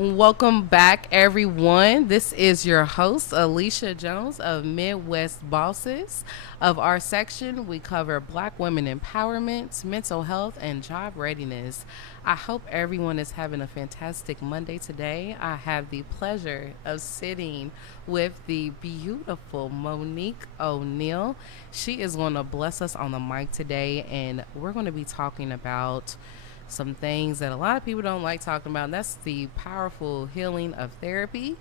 Welcome back, everyone. This is your host, Alyssia Jones of Midwest Bosses. Of our section, we cover Black women empowerment, mental health, and job readiness. I hope everyone is having a fantastic Monday today. I have the pleasure of sitting with the beautiful Monique O'Neil. She is going to bless us on the mic today, and we're going to be talking about some things that a lot of people don't like talking about. And that's the powerful healing of therapy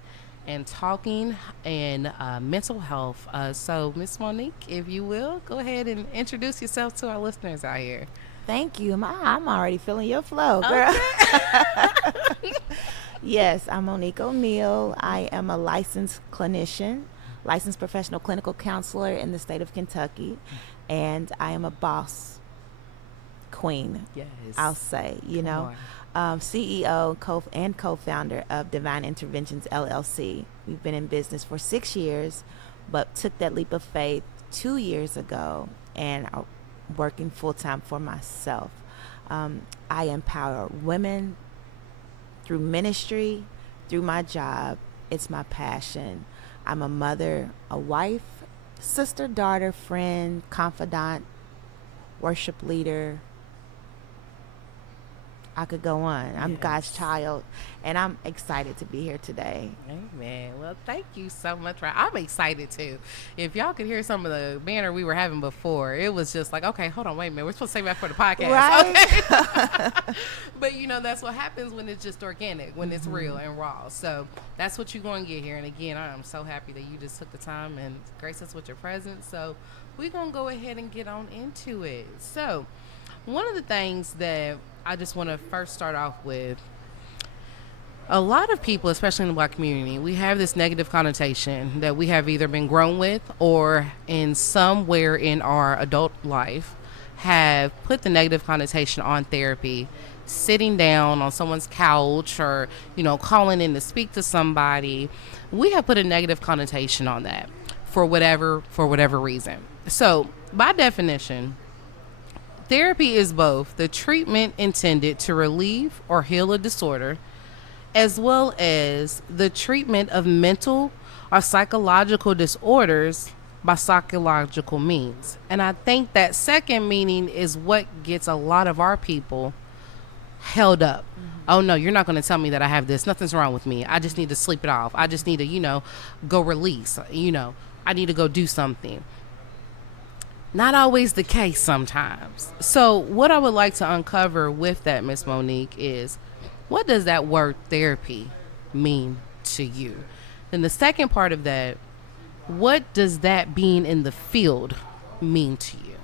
and talking and mental health. So, Miss Monique, if you will, go ahead and introduce yourself to our listeners out here. Thank you. I'm already feeling your flow, girl. Okay. Yes, I'm Monique O'Neil. I am a licensed clinician, licensed professional clinical counselor in the state of Kentucky, and I am a boss queen. Yes. I'll say, Come CEO and co-founder of Divine Interventions LLC. We've been in business for 6 years, but took that leap of faith 2 years ago and are working full-time for myself. I empower women through ministry, through my job. It's my passion. I'm a mother, a wife, sister, daughter, friend, confidant, worship leader. I could go on. I'm God's child, and I'm excited to be here today. Amen. Well, thank you so much. I'm excited too. If y'all could hear some of the banner we were having before, it was just like, okay, hold on, wait a minute. We're supposed to save that for the podcast. Right? Okay. But that's what happens when it's just organic, when it's real and raw. So that's what you're going to get here. And again, I am so happy that you just took the time and graced us with your presence. So we're going to go ahead and get on into it. So one of the things that I just want to first start off with, a lot of people, especially in the Black community, we have this negative connotation that we have either been grown with or in somewhere in our adult life have put the negative connotation on therapy, sitting down on someone's couch or, calling in to speak to somebody. We have put a negative connotation on that for whatever reason. So by definition, therapy is both the treatment intended to relieve or heal a disorder, as well as the treatment of mental or psychological disorders by psychological means. And I think that second meaning is what gets a lot of our people held up. Oh no, you're not going to tell me that I have this. Nothing's wrong with me. I just need to sleep it off. I just need to, go release. I need to go do something. Not always the case sometimes. So what I would like to uncover with that, Miss Monique, is what does that word therapy mean to you? Then the second part of that, what does that being in the field mean to you?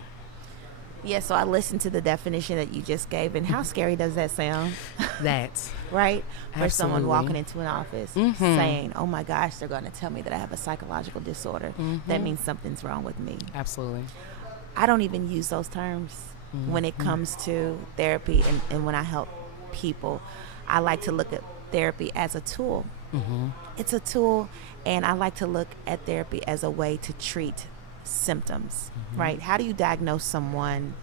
Yeah, so I listened to the definition that you just gave, and how scary does that sound? That. Right? For Absolutely. someone walking into an office saying, oh my gosh, they're going to tell me that I have a psychological disorder. That means something's wrong with me. Absolutely. I don't even use those terms when it comes to therapy and when I help people. I like to look at therapy as a tool. It's a tool, and I like to look at therapy as a way to treat symptoms, right? How do you diagnose someone?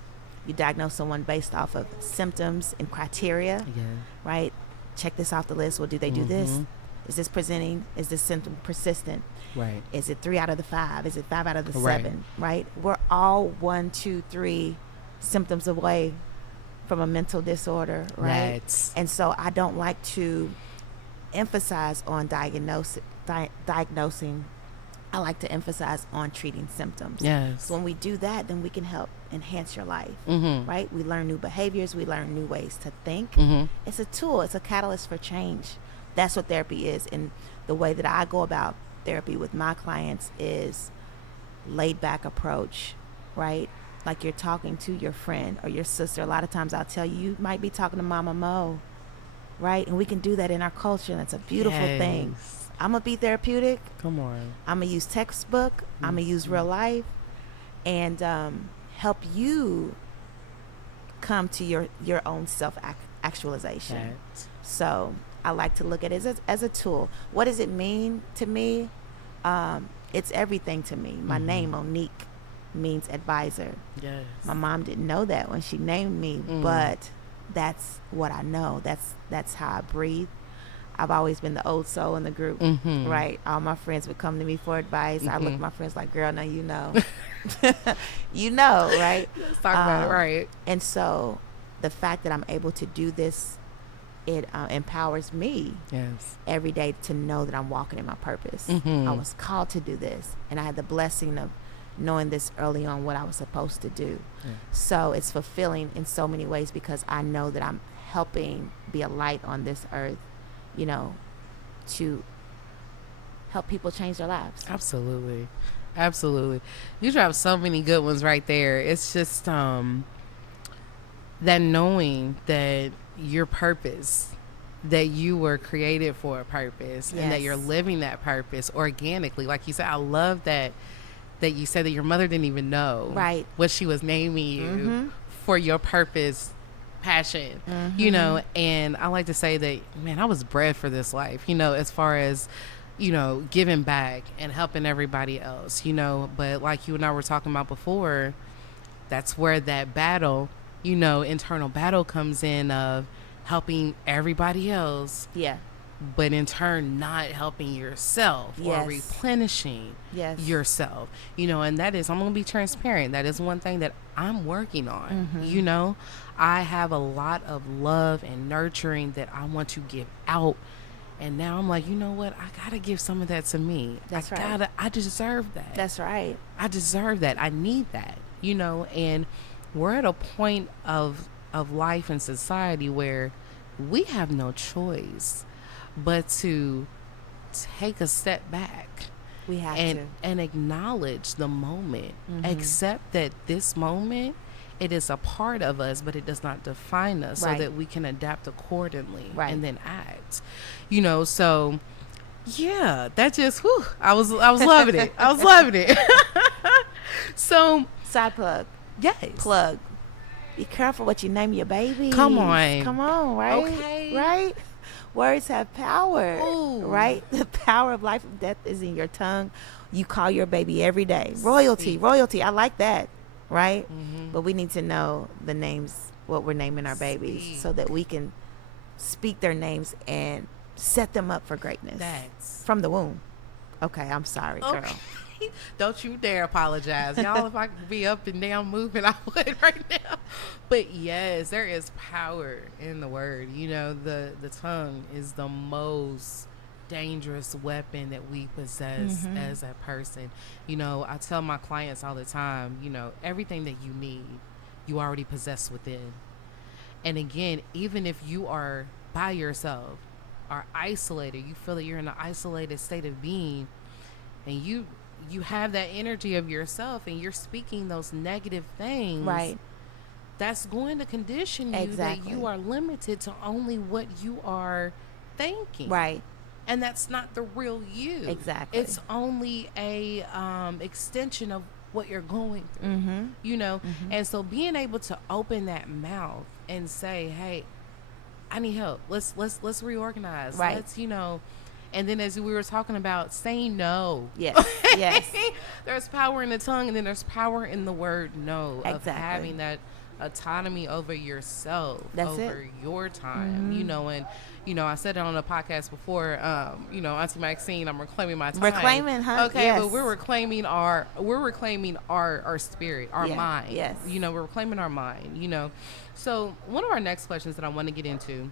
You diagnose someone based off of symptoms and criteria, right? Check this off the list. Well, do they do this? Is this presenting? Is this symptom persistent? Right. Is it 3 out of the 5? Is it 5 out of the 7? Right? We're all 1, 2, 3 symptoms away from a mental disorder, right? And so I don't like to emphasize on diagnosing. I like to emphasize on treating symptoms. Yes. So when we do that, then we can help enhance your life, right? We learn new behaviors. We learn new ways to think. It's a tool. It's a catalyst for change. That's what therapy is. And the way that I go about therapy with my clients is laid back approach, right? Like you're talking to your friend or your sister. A lot of times I'll tell you, you might be talking to Mama Mo, right? And we can do that in our culture, and it's a beautiful thing. I'm going to be therapeutic. Come on. I'm going to use textbook. I'm going to use real life and help you come to your own self-actualization. So I like to look at it as a tool. What does it mean to me? It's everything to me. My name, Monique, means advisor. Yes. My mom didn't know that when she named me, but that's what I know. That's how I breathe. I've always been the old soul in the group, right? All my friends would come to me for advice. I look at my friends like, girl, now you know. You know, right? Let's talk about it, right? And so the fact that I'm able to do this, it empowers me every day to know that I'm walking in my purpose. I was called to do this, and I had the blessing of knowing this early on, what I was supposed to do. So it's fulfilling in so many ways, because I know that I'm helping be a light on this earth, you know, to help people change their lives. Absolutely. You drop so many good ones right there. It's just that knowing that your purpose, that you were created for a purpose, and that you're living that purpose organically. Like you said, I love that you said that your mother didn't even know what she was naming you for your purpose, passion, you know. And I like to say that, man, I was bred for this life, you know, as far as, you know, giving back and helping everybody else, you know. But like you and I were talking about before, that's where that battle, you know, internal battle comes in, of helping everybody else, but in turn not helping yourself or replenishing yourself, you know. And that is, I'm gonna be transparent, that is one thing that I'm working on. You know, I have a lot of love and nurturing that I want to give out, and now I'm like, you know what, I gotta give some of that to me. I deserve that. That's right. I deserve that. I need that, you know. And we're at a point of life and society where we have no choice but to take a step back. We have and acknowledge the moment. Accept that this moment, it is a part of us, but it does not define us, so that we can adapt accordingly and then act. You know, so yeah, that just I was loving it. I was loving it. So, side plug. Yes. Plug. Be careful what you name your baby. Come on, right? Okay. Right? Words have power. Ooh. Right? The power of life and death is in your tongue. You call your baby every day. Royalty. I like that. Right? But we need to know the names, what we're naming our babies, so that we can speak their names and set them up for greatness. That's from the womb. Okay, I'm sorry, girl. Don't you dare apologize. Y'all, if I could be up and down moving, I would right now. But yes, there is power in the word. You know, the tongue is the most dangerous weapon that we possess as a person. You know, I tell my clients all the time, you know, everything that you need, you already possess within. And again, even if you are by yourself, are isolated, you feel that you're in an isolated state of being, and you have that energy of yourself, and you're speaking those negative things, right? That's going to condition you that you are limited to only what you are thinking, right? And that's not the real you. Exactly. It's only a extension of what you're going through, you know. And so being able to open that mouth and say, hey, I need help, let's reorganize, right? Let's, you know. And then, as we were talking about, saying no. Yes. There's power in the tongue, and then there's power in the word no. Of having that autonomy over yourself, over your time, you know. And, you know, I said it on the podcast before, you know, Auntie Maxine, I'm reclaiming my time. Reclaiming, huh? Okay, yes. But we're reclaiming our spirit, our mind. Yes. You know, we're reclaiming our mind, you know. So one of our next questions that I want to get into,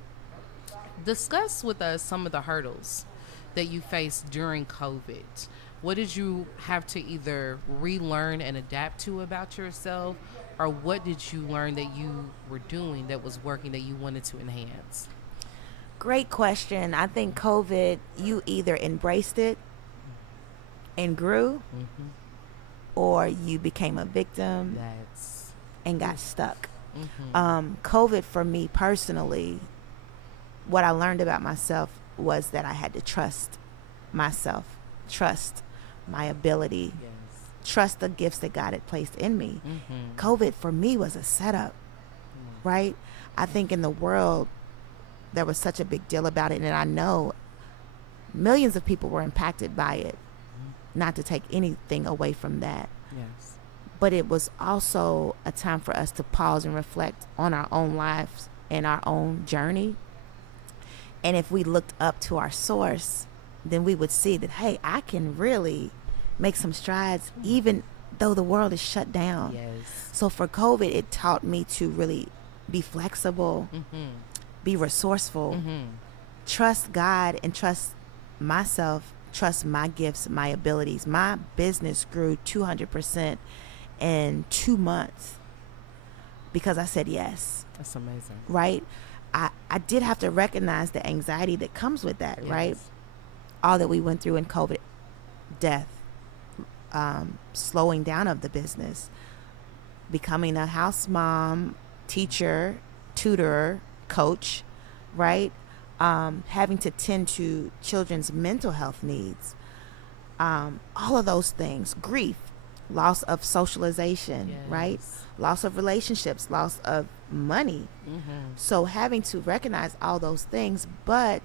discuss with us some of the hurdles that you faced during COVID. What did you have to either relearn and adapt to about yourself, or what did you learn that you were doing that was working that you wanted to enhance? Great question. I think COVID, you either embraced it and grew, or you became a victim and got stuck. COVID, for me personally, what I learned about myself was that I had to trust myself, trust my ability, trust the gifts that God had placed in me. COVID for me was a setup, right? I think in the world there was such a big deal about it, and I know millions of people were impacted by it, not to take anything away from that. But it was also a time for us to pause and reflect on our own lives and our own journey. And if we looked up to our source, then we would see that, hey, I can really make some strides even though the world is shut down. Yes. So for COVID, it taught me to really be flexible, be resourceful, trust God and trust myself, trust my gifts, my abilities. My business grew 200% in 2 months because I said yes. That's amazing. Right? I did have to recognize the anxiety that comes with that, Yes. right? All that we went through in COVID, death, slowing down of the business, becoming a house mom, teacher, tutor, coach, right? Having to tend to children's mental health needs, all of those things, grief, loss of socialization, Yes. right? Loss of relationships, loss of money. So having to recognize all those things, but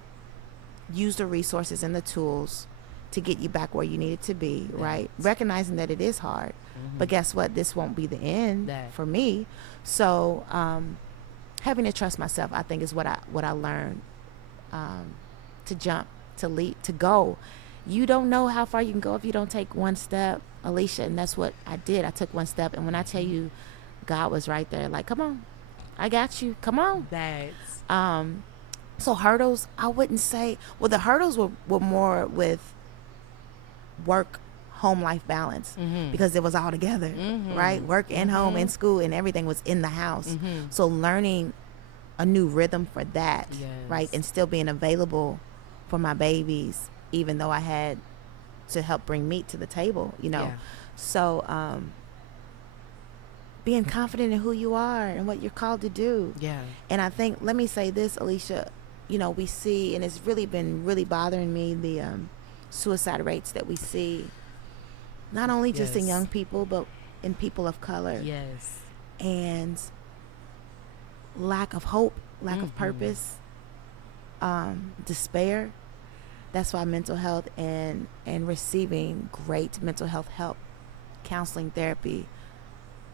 use the resources and the tools to get you back where you needed to be, right? Recognizing that it is hard, but guess what? This won't be the end for me. So having to trust myself, I think, is what I learned. To jump, to leap, to go. You don't know how far you can go if you don't take one step, Alyssia, and that's what I did. I took one step, and when I tell you, God was right there, like, come on, I got you, come on. That's So hurdles, I wouldn't say, well, the hurdles were more with work, home life balance, because it was all together, right? Work and home and school and everything was in the house. So learning a new rhythm for that, right? And still being available for my babies, even though I had to help bring meat to the table, you know. So being confident in who you are and what you're called to do. And I think, let me say this, Alyssia, you know, we see, and it's really been really bothering me, the suicide rates that we see, not only just in young people, but in people of color. And lack of hope, lack of purpose, despair. That's why mental health and receiving great mental health help, counseling, therapy,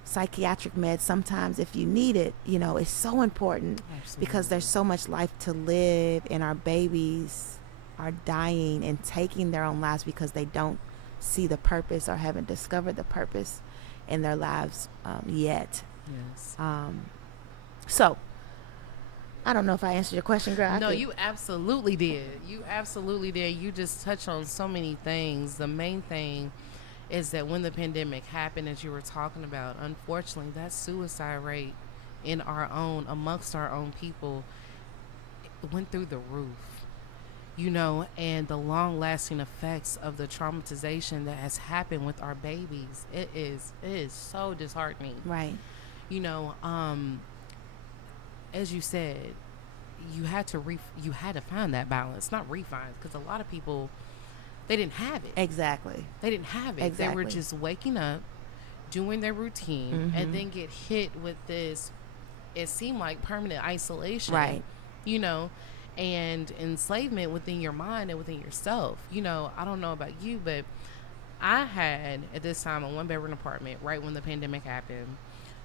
psychiatric meds, sometimes if you need it, you know, is so important. Because there's so much life to live, and our babies are dying and taking their own lives because they don't see the purpose or haven't discovered the purpose in their lives yet. So I don't know if I answered your question, girl. No, you absolutely did. You absolutely did. You just touched on so many things. The main thing is that when the pandemic happened, as you were talking about, unfortunately, that suicide rate amongst our own people, it went through the roof, you know, and the long lasting effects of the traumatization that has happened with our babies, it is so disheartening. Right. You know, as you said, you had to find that balance, not refine, because a lot of people, they didn't have it. Exactly. They didn't have it. They were just waking up, doing their routine, and then get hit with this, it seemed like, permanent isolation. Right. You know, and enslavement within your mind and within yourself. You know, I don't know about you, but I had, at this time, a 1-bedroom apartment right when the pandemic happened.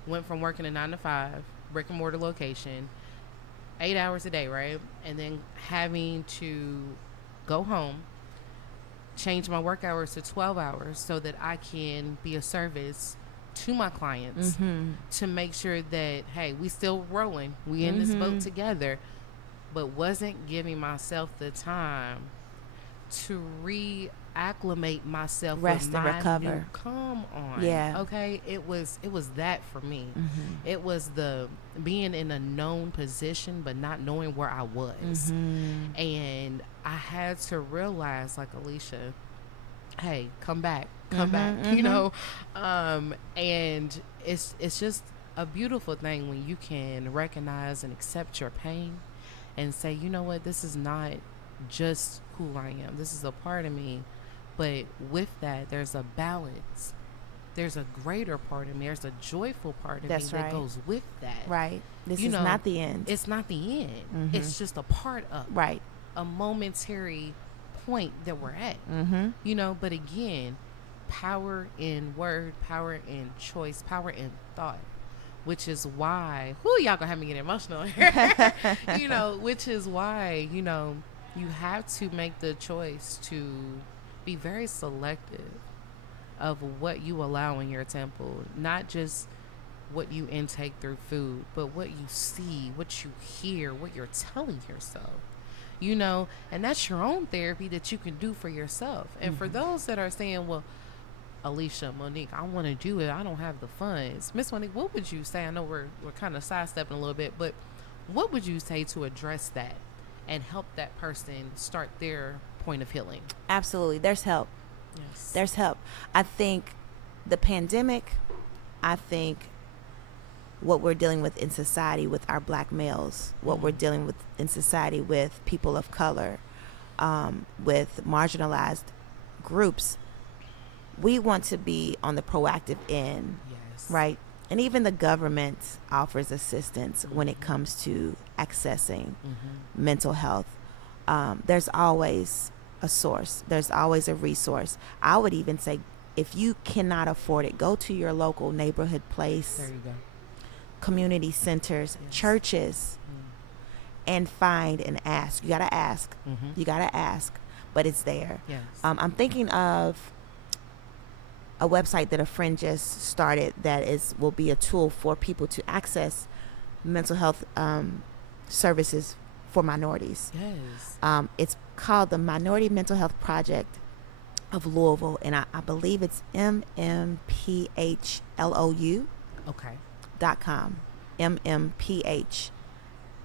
Went from working a 9-to-5 brick and mortar location, 8 hours a day, right? And then having to go home, change my work hours to 12 hours so that I can be a service to my clients, to make sure that, hey, we still rolling, we in this boat together, but wasn't giving myself the time to reacclimate myself, rest with and my recover. new, come on, okay, it was that for me. It was the being in a known position but not knowing where I was, and I had to realize, like, Alyssia, hey, come back, you know, and it's just a beautiful thing when you can recognize and accept your pain and say, you know what, this is not just who I am, this is a part of me, but with that there's a balance, there's a greater part of me, there's a joyful part of me that goes with that. Right. This is not the end. It's not the end. It's just a part of a momentary point that we're at. You know, but again, power in word, power in choice, power in thought. which is why, y'all gonna have me get emotional here. Which is why, you have to make the choice to be very selective of what you allow in your temple, not just what you intake through food, but what you see, what you hear, what you're telling yourself. And that's your own therapy that you can do for yourself. And for those that are saying, well, Alyssia, Monique, I want to do it, I don't have the funds. Miss Monique, what would you say? I know we're kind of sidestepping a little bit, but what would you say to address that and help that person start their point of healing? Absolutely. There's help. Yes. There's help. I think the pandemic, what we're dealing with in society with our black males, what we're dealing with in society with people of color, with marginalized groups, we want to be on the proactive end, Yes. right? And even the government offers assistance when it comes to accessing mental health. There's always a source. There's always a resource. I would even say, if you cannot afford it, go to your local neighborhood place. There you go. Community centers, Yes. churches, and find and ask. You gotta ask. You gotta ask, but it's there. Yes. I'm thinking of a website that a friend just started that will be a tool for people to access mental health services for minorities. Yes. It's called the Minority Mental Health Project of Louisville, and I believe it's MMPHLOU. Okay. .com,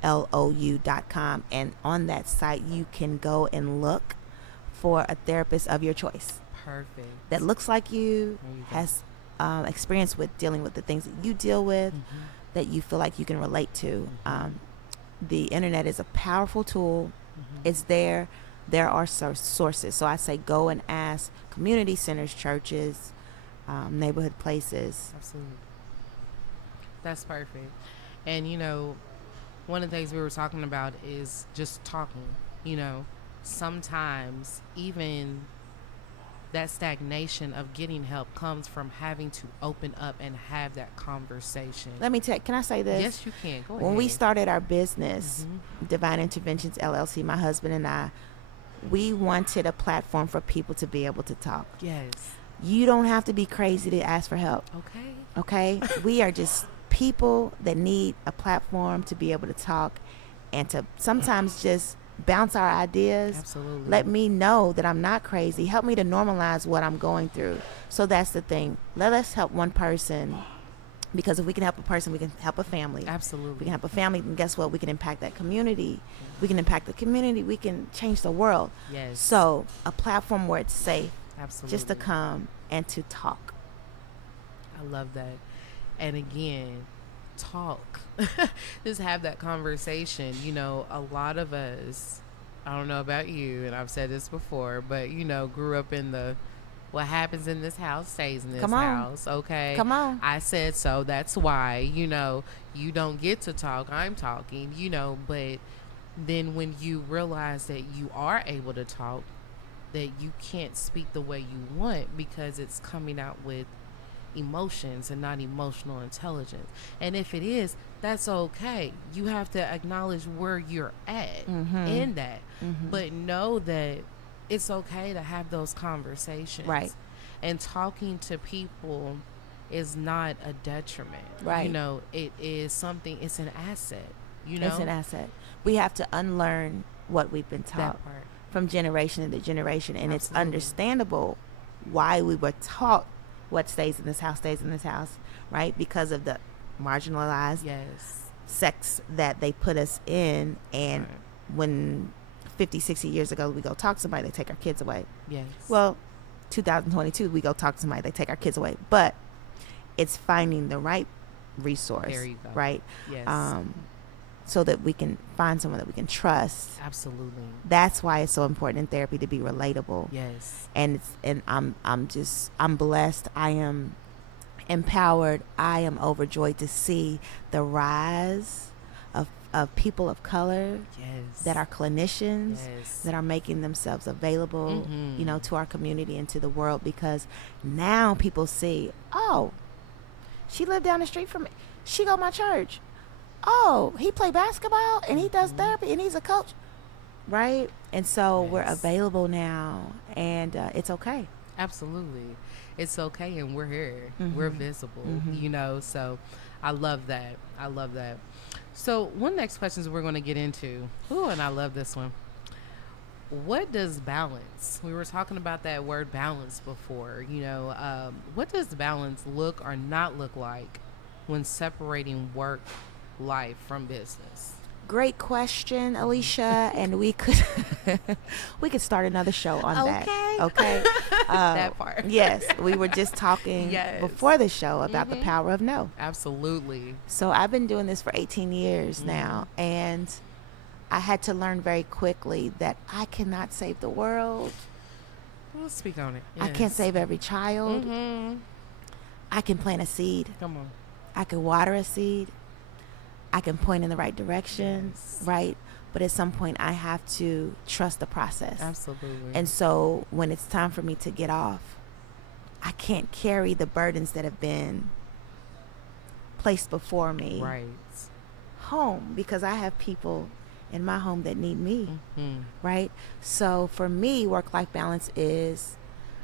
MMPHLOU.com, and on that site you can go and look for a therapist of your choice. Perfect. That looks like you, There you go. has experience with dealing with the things that you deal with, that you feel like you can relate to. The internet is a powerful tool. It's there. There are sources. So I say go and ask community centers, churches, neighborhood places. Absolutely. That's perfect. And, one of the things we were talking about is just talking. Sometimes even that stagnation of getting help comes from having to open up and have that conversation. Let me can I say this? Yes, you can. Go ahead. When we started our business, Divine Interventions LLC, my husband and I, we wanted a platform for people to be able to talk. Yes. You don't have to be crazy to ask for help. Okay? We are just people that need a platform to be able to talk and to sometimes just bounce our ideas. Absolutely. Let me know that I'm not crazy. Help me to normalize what I'm going through. So that's the thing. Let us help one person, because if we can help a person, we can help a family. Absolutely. We can help a family, and guess what? We can impact that community. We can impact the community. We can change the world. Yes. So a platform where it's safe, Absolutely. just to come and to talk. I love that. And again, talk. Just have that conversation. A lot of us, I don't know about you, and I've said this before, but grew up in the what happens in this house stays in this house. Okay. Come on. I said so. That's why, you don't get to talk. I'm talking, but then when you realize that you are able to talk, that you can't speak the way you want because it's coming out with emotions and not emotional intelligence. And if it is, that's okay. You have to acknowledge where you're at in that, but know that it's okay to have those conversations. Right. And talking to people is not a detriment. Right. It is something. It's an asset. It's an asset. We have to unlearn what we've been taught That part. from generation to generation, and Absolutely. it's understandable why we were taught what stays in this house stays in this house, right? Because of the marginalized Yes. sex that they put us in. And when 50, 60 years ago we go talk to somebody, they take our kids away. Yes. Well, 2022 we go talk to somebody, they take our kids away. But it's finding the right resource. There you go. Right? Yes. So that we can find someone that we can trust. Absolutely. That's why it's so important in therapy to be relatable. Yes. And I'm blessed. I am empowered. I am overjoyed to see the rise of people of color Yes. that are clinicians, Yes. that are making themselves available, to our community and to the world, because now people see, oh, she lived down the street from me. She go to my church. Oh, he play basketball and he does therapy and he's a coach, right? And so we're Yes. available now, and it's okay. Absolutely. It's okay, and we're here. We're visible, so I love that. I love that. So one next questions we're going to get into. Ooh, and I love this one. What does balance? We were talking about that word balance before. What does balance look or not look like when separating work life from business? Great question, Alyssia, and we could we could start another show on that. Okay. That part. Yes, we were just talking before the show about the power of no. Absolutely. So I've been doing this for 18 years now, and I had to learn very quickly that I cannot save the world. We'll speak on it. I can't save every child. I can plant a seed. Come on. I can water a seed. I can point in the right direction, right? But at some point, I have to trust the process. Absolutely. And so when it's time for me to get off, I can't carry the burdens that have been placed before me home, because I have people in my home that need me, right? So for me, work-life balance is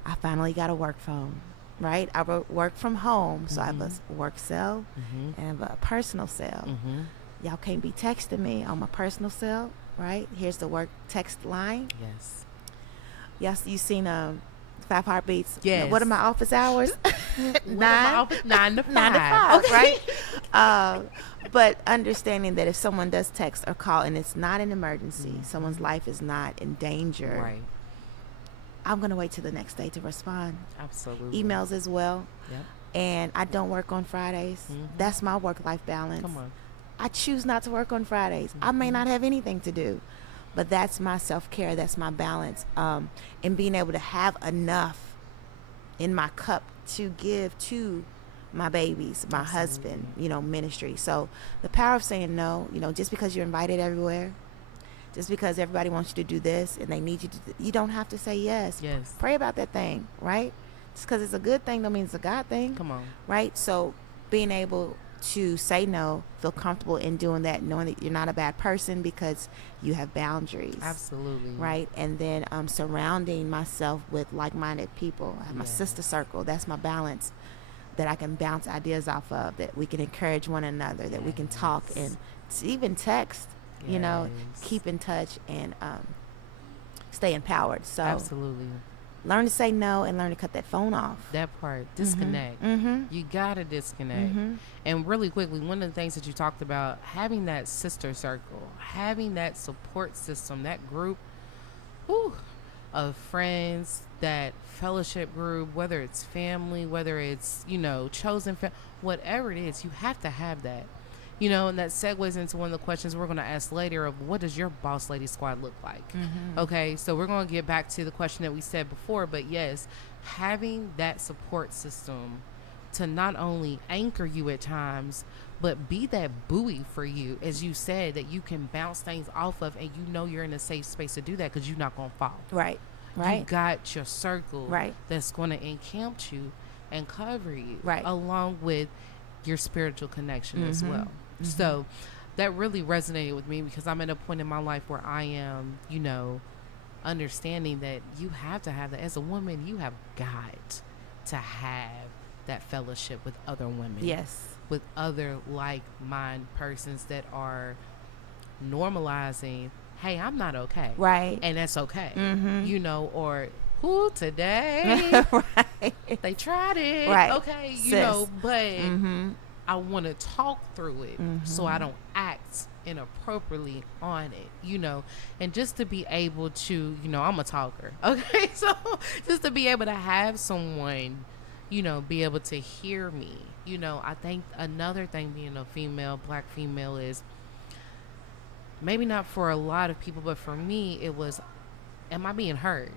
I finally got a work phone, right? I work from home, so I have a work cell and I have a personal cell. Y'all can't be texting me on my personal cell, right? Here's the work text line. Yes. Yes, you seen 5 Heartbeats? Yes. What are my office hours? 9 to 5. 9 to 5, okay. Right? But understanding that if someone does text or call and it's not an emergency, someone's life is not in danger, Right. I'm going to wait till the next day to respond. Absolutely. Emails as well. Yep. And I don't work on Fridays. That's my work-life balance. Come on. I choose not to work on Fridays. I may not have anything to do, but that's my self-care. That's my balance. And being able to have enough in my cup to give to my babies, my husband, ministry. So the power of saying no, just because you're invited everywhere, just because everybody wants you to do this and they need you to you don't have to say yes. Yes. Pray about that thing, right? Just because it's a good thing don't mean it's a God thing. Come on. Right? So being able to say no, feel comfortable in doing that, knowing that you're not a bad person because you have boundaries. Absolutely. Right? And then surrounding myself with like-minded people. I have my sister circle. That's my balance that I can bounce ideas off of, that we can encourage one another, that we can talk and even text, keep in touch and stay empowered. So Absolutely. learn to say no and learn to cut that phone off. That part. Disconnect. You got to disconnect. And really quickly, one of the things that you talked about, having that sister circle, having that support system, that group of friends, that fellowship group, whether it's family, whether it's, chosen family, whatever it is, you have to have that. And that segues into one of the questions we're going to ask later of what does your boss lady squad look like? Okay, so we're going to get back to the question that we said before, but yes, having that support system to not only anchor you at times, but be that buoy for you, as you said, that you can bounce things off of, and you're in a safe space to do that because you're not going to fall. Right. You got your circle right. that's going to encamp you and cover you, right. along with your spiritual connection as well. So that really resonated with me because I'm at a point in my life where I am, understanding that you have to have that. As a woman, you have got to have that fellowship with other women. Yes. With other like-minded persons that are normalizing, hey, I'm not okay. Right. And that's okay. Or who today? Right. They tried it. Right. Okay, but I want to talk through it so I don't act inappropriately on it, and just to be able to, I'm a talker. Okay. So just to be able to have someone, be able to hear me, I think another thing being a female, black female, is maybe not for a lot of people, but for me, it was, am I being heard?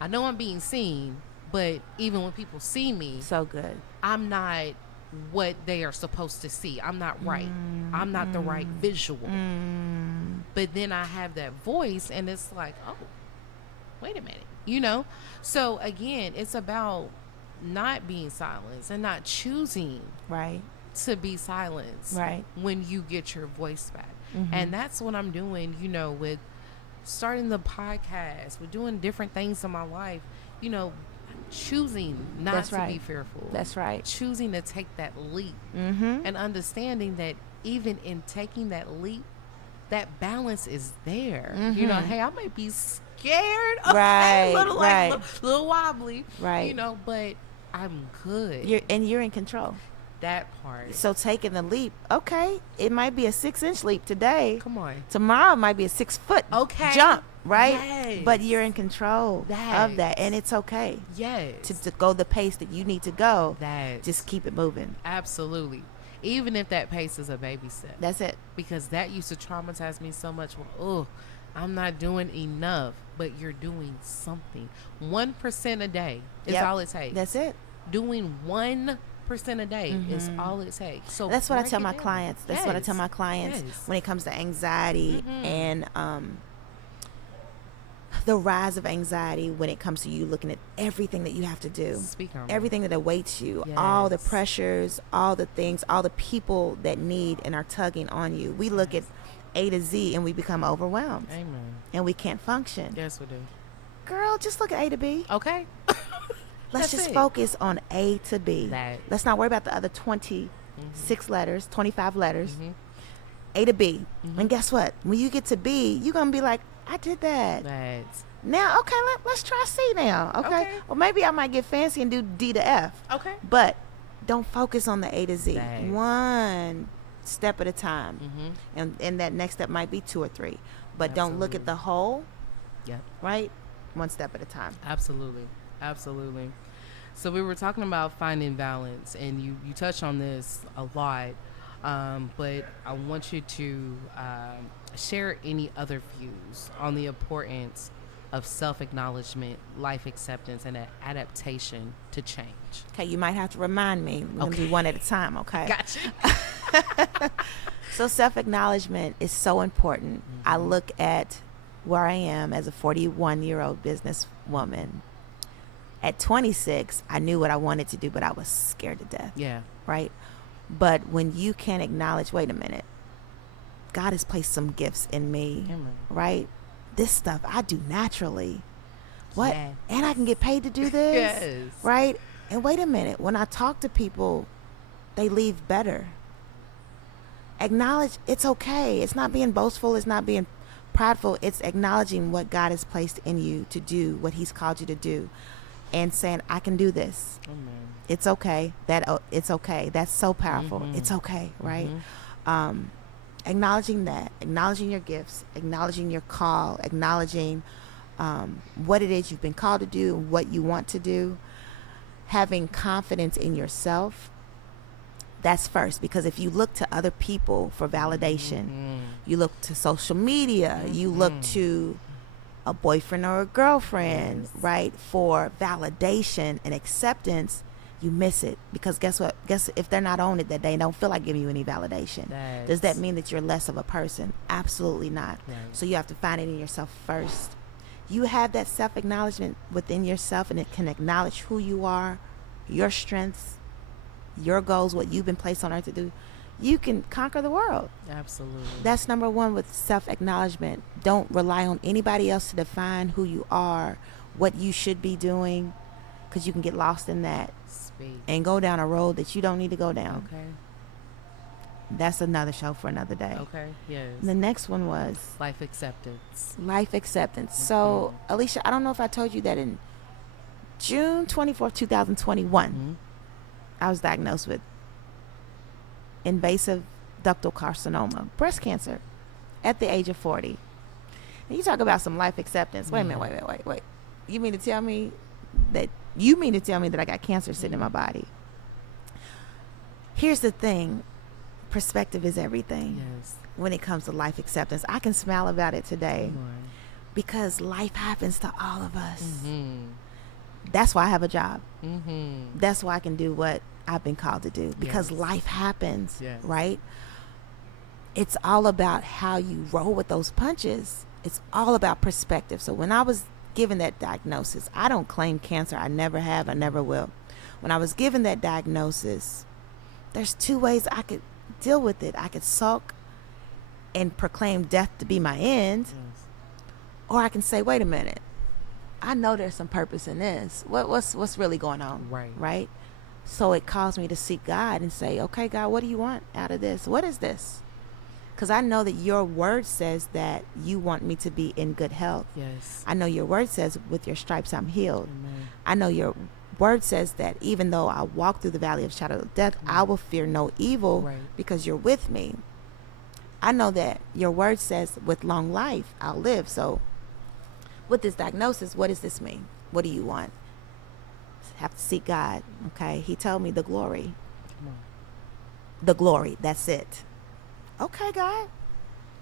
I know I'm being seen, but even when people see me, so good, I'm not what they are supposed to see. I'm not right. I'm not the right visual. But then I have that voice and it's like, oh, wait a minute, So again, it's about not being silenced and not choosing right to be silenced Right. when you get your voice back. Mm-hmm. And that's what I'm doing, you know, with starting the podcast, with doing different things in my life, you know, choosing not That's to right. be fearful. That's right. Choosing to take that leap. Mm-hmm. And understanding that even in taking that leap, that balance is there. You know, hey, I might be scared, okay, Right, a little right. like little wobbly, Right. you know, but I'm good. You're in control. That part. So taking the leap, okay, it might be a 6-inch leap today. Come on. Tomorrow it might be a 6-foot Okay. jump, right? Yes. But you're in control of that, and it's okay Yes. to go the pace that you need to go. That. Just keep it moving. Absolutely. Even if that pace is a baby step. That's it. Because that used to traumatize me so much. Well, I'm not doing enough, but you're doing something. 1% a day is all it takes. That's it. Doing 1% a day is all it takes. So that's what I break tell it my down. clients. That's what I tell my clients when it comes to anxiety and the rise of anxiety when it comes to you looking at everything that you have to do, Speak on everything that awaits you, all the Yes. pressures, all the things, all the people that need and are tugging on you. We look at A to Z and we become overwhelmed Amen. and we can't function. Yes, we do. Girl, just look at A to B. Okay. Let's That's just it. focus on A to B. That. Let's not worry about the other 26 letters, 25 letters. Mhm. A to B. And guess what? When you get to B, you're going to be like, I did that. That's Now, okay, let's try C now. Okay? Or maybe I might get fancy and do D to F. okay. But don't focus on the A to Z. Right. One step at a time. Mhm. And that next step might be 2 or 3. But don't look at the whole, Yep. right? One step at a time. Absolutely. Absolutely. So we were talking about finding balance, and you touch on this a lot, but I want you to share any other views on the importance of self-acknowledgement, life acceptance, and an adaptation to change. Okay, you might have to remind me. We're going to do one at a time, okay? Gotcha. So self-acknowledgement is so important. I look at where I am as a 41-year-old businesswoman. At 26, I knew what I wanted to do, but I was scared to death, Yeah. right? But when you can acknowledge, wait a minute, God has placed some gifts in me, Amen. right? This stuff I do naturally. What? Yeah. And I can get paid to do this? Yes. Right? And wait a minute, when I talk to people, they leave better. Acknowledge it's okay. It's not being boastful. It's not being prideful. It's acknowledging what God has placed in you to do, what he's called you to do, and saying, I can do this. Amen. It's okay. It's okay. That's so powerful. It's okay, right? Acknowledging that, acknowledging your gifts, acknowledging your call, acknowledging what it is you've been called to do, what you want to do, having confidence in yourself. That's first, because if you look to other people for validation, you look to social media, you look to a boyfriend or a girlfriend, right, for validation and acceptance, you miss it. Because guess what? Guess if they're not on it that day, don't feel like giving you any validation. Does that mean that you're less of a person? Absolutely not. Right. So you have to find it in yourself first. You have that self-acknowledgement within yourself, and it can acknowledge who you are, your strengths, your goals, what you've been placed on earth to do. You can conquer the world. Absolutely. That's number one with self-acknowledgement. Don't rely on anybody else to define who you are, what you should be doing, because you can get lost in that Speak. and go down a road that you don't need to go down. Okay. That's another show for another day. Okay. Yes. The next one was Life acceptance. life acceptance. So, Alyssia, I don't know if I told you that in June 24th, 2021, I was diagnosed with invasive ductal carcinoma, breast cancer, at the age of 40. And you talk about some life acceptance. Wait a minute, wait. You mean to tell me that I got cancer sitting in my body? Here's the thing. Perspective is everything. Yes. When it comes to life acceptance. I can smile about it today Come on. because life happens to all of us. Mm-hmm. That's why I have a job. Mm-hmm. That's why I can do what I've been called to do, because Yes. life happens, Yes. right? It's all about how you roll with those punches. It's all about perspective. So when I was given that diagnosis, I don't claim cancer. I never have. I never will. When I was given that diagnosis, there's two ways I could deal with it. I could sulk and proclaim death to be my end, Yes. or I can say, wait a minute, I know there's some purpose in this. What's really going on? Right? So it caused me to seek God and say, okay, God, what do you want out of this? What is this? Because I know that your word says that you want me to be in good health. Yes. I know your word says with your stripes I'm healed. Amen. I know your word says that even though I walk through the valley of shadow of death, I will fear no evil because you're with me. I know that your word says with long life I'll live. So with this diagnosis, what does this mean? What do you want? Have to seek God. Okay. He told me the glory. Come on. The glory. That's it. Okay, God.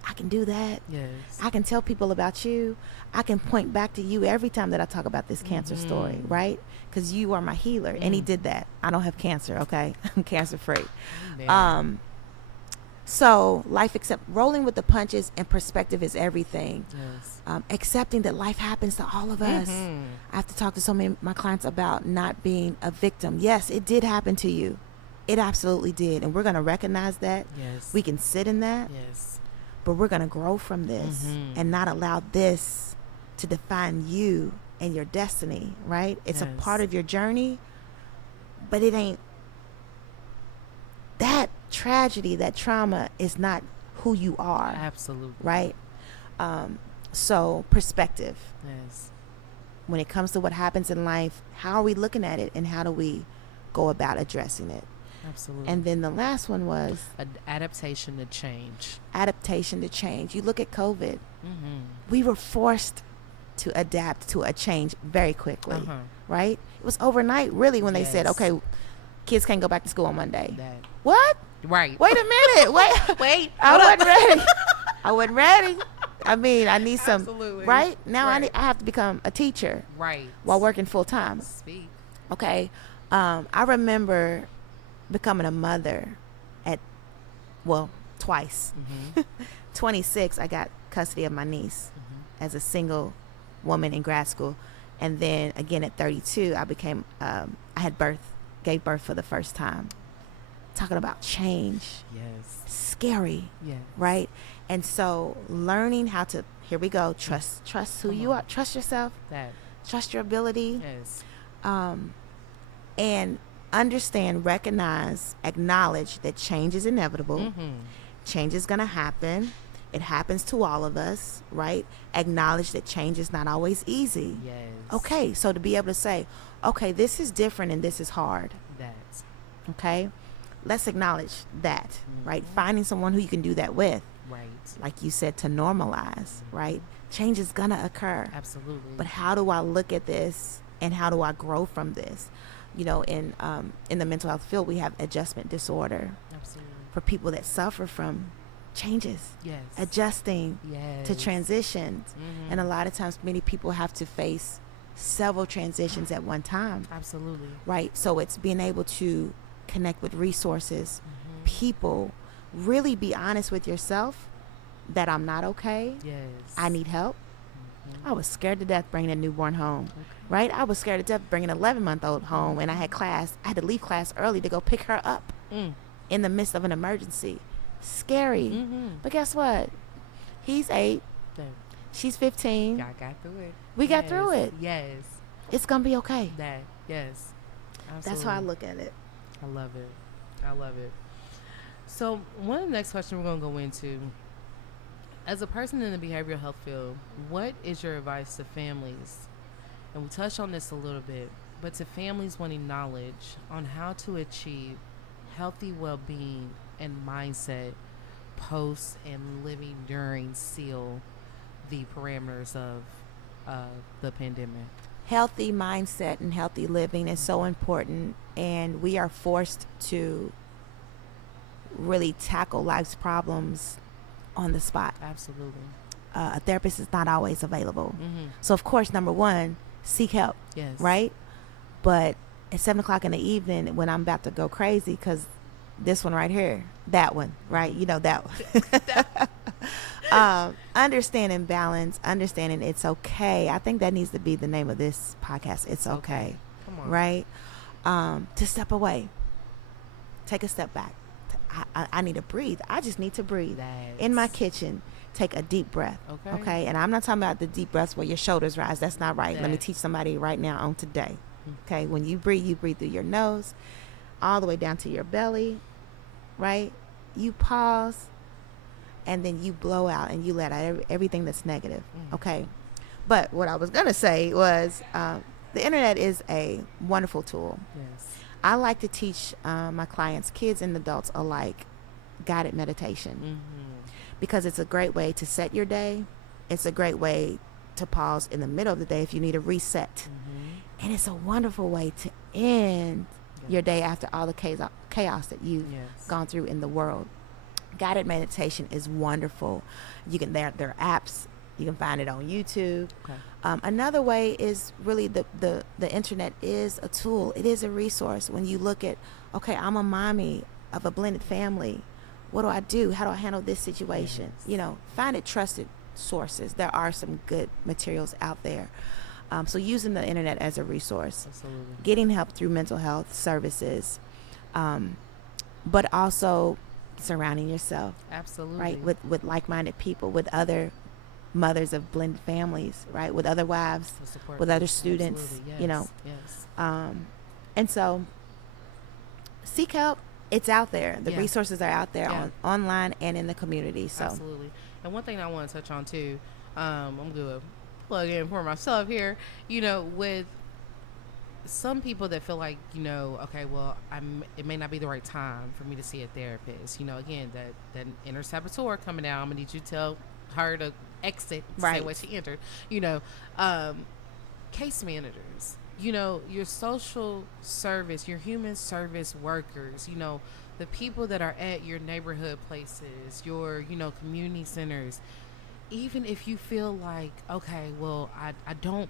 I can do that. Yes. I can tell people about you. I can point back to you every time that I talk about this cancer story, right? Because you are my healer. And he did that. I don't have cancer, okay? I'm cancer free. So life rolling with the punches and perspective is everything. Yes. Accepting that life happens to all of us. I have to talk to so many of my clients about not being a victim. Yes, it did happen to you. It absolutely did. And we're going to recognize that. Yes. We can sit in that. Yes. But we're going to grow from this and not allow this to define you and your destiny, right? It's a part of your journey, but it ain't. That tragedy, that trauma is not who you are. Absolutely. Right? So perspective. Yes. When it comes to what happens in life, how are we looking at it and how do we go about addressing it? Absolutely. And then the last one was adaptation to change. Adaptation to change. You look at COVID. We were forced to adapt to a change very quickly, right? It was overnight, really, when they said, okay, kids can't go back to school on Monday. What? Right. Wait a minute. Wait. I wasn't ready. I wasn't ready. I mean, I need some. Absolutely. Right? Now I have to become a teacher. Right. While working full time. Speak. Okay. I remember becoming a mother twice. 26, I got custody of my niece as a single woman in grad school. And then again at 32, I became, gave birth for the first time. Talking about change. Yes. Scary. Yes. Right? And so learning how to, here we go, trust who you are. Trust yourself. Trust your ability. Yes. And understand, recognize, acknowledge that change is inevitable. Change is going to happen. It happens to all of us, right? Acknowledge that change is not always easy. Yes. Okay, so to be able to say, okay, this is different and this is hard. Okay? Let's acknowledge that, right? Finding someone who you can do that with. Right. Like you said, to normalize, right? Change is going to occur. Absolutely. But how do I look at this and how do I grow from this? You know, in the mental health field, we have adjustment disorder. Absolutely. For people that suffer from changes. Yes. Adjusting to transitions. And a lot of times many people have to face several transitions at one time. Absolutely. Right? So it's being able to connect with resources, people, really be honest with yourself that I'm not okay. Yes. I need help. I was scared to death bringing a newborn home, right? I was scared to death bringing an 11-month-old home, and I had to leave class early to go pick her up in the midst of an emergency. Scary. But guess what? He's 8. She's 15. Y'all got through it. We got through it. Yes. It's going to be okay. Yes. Absolutely. That's how I look at it. I love it. So one of the next questions we're going to go into, as a person in the behavioral health field, what is your advice to families? And we touched on this a little bit, but to families wanting knowledge on how to achieve healthy well-being and mindset post and living during still the parameters of the pandemic. Healthy mindset and healthy living is so important, and we are forced to really tackle life's problems on the spot. Absolutely. A therapist is not always available. So of course, number one, seek help. Yes. Right? But at 7:00 in the evening when I'm about to go crazy, because this one right here, that one, right? You know, that one. Understanding balance, understanding it's okay. I think that needs to be the name of this podcast. It's okay. Come on. Right? To step away. take a step back. I need to breathe. I just need to breathe. That's- In my kitchen, take a deep breath. Okay. And I'm not talking about the deep breaths where your shoulders rise. That's not right. Let me teach somebody right now on today. Okay. When you breathe through your nose all the way down to your belly, right? You pause and then you blow out and you let out everything that's negative. Okay. But what I was going to say was the internet is a wonderful tool. Yes. I like to teach my clients, kids and adults alike, guided meditation because it's a great way to set your day. It's a great way to pause in the middle of the day if you need a reset. And it's a wonderful way to end your day after all the chaos that you've gone through in the world. Guided meditation is wonderful. You can there are apps. You can find it on YouTube. Another way is really the internet is a tool. It is a resource. When you look at, okay, I'm a mommy of a blended family. What do I do? How do I handle this situation? You know, find it trusted sources. There are some good materials out there. So using the internet as a resource. Absolutely. Getting help through mental health services, but also surrounding yourself. Absolutely. Right, with like-minded people, with other mothers of blended families, right, with other wives, with other students, yes. you know. Yes. And so seek help. It's out there. The resources are out there online and in the community. So Absolutely. And one thing I want to touch on too, I'm going to plug in for myself here, you know, with some people that feel like, you know, okay, well, it may not be the right time for me to see a therapist. You know, again, that inner saboteur coming out, I'm going to need you to tell her to exit the same way she entered. You know, case managers, you know, your social service, your human service workers, you know, the people that are at your neighborhood places, your, you know, community centers. Even if you feel like, okay, well, I don't